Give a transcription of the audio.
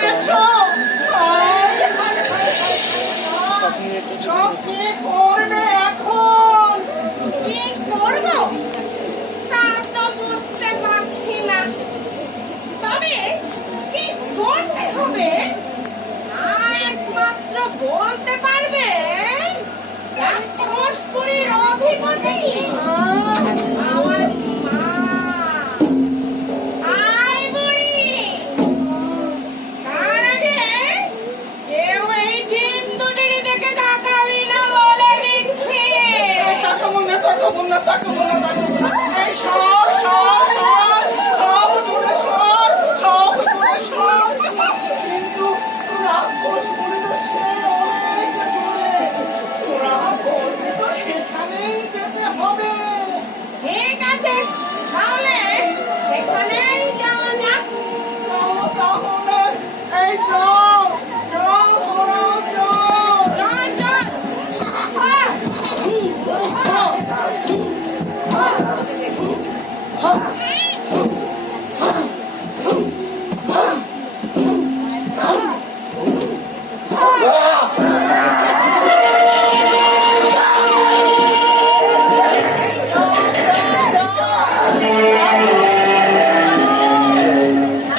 দিয়েছো? কি করবে এখন? কি করবো তা তো বুঝতে পারছি না, তবে কি করতে হবে তা একমাত্র বলতে পারবে রাক্ষসপুরীর অধিপতি আমার মা। আয় বুড়ি, তার আগে কেউ এই ডিম দুটির দিকে তাকাবি না বলে দিচ্ছি। তাকাবো না, তাকাবো না, তাকাবো না, তাকাবো না। এই সর, সর, সর, সব দূরে সর, সব দূরে সর। কিন্তু রাক্ষসপুরী তো সে অনেক দূরে। তোরা বলবি তো সেখানেই যেতে হবে। ঠিক আছে, তাহলে সেখানেই যাওয়া যাক। তাহলে এই চল।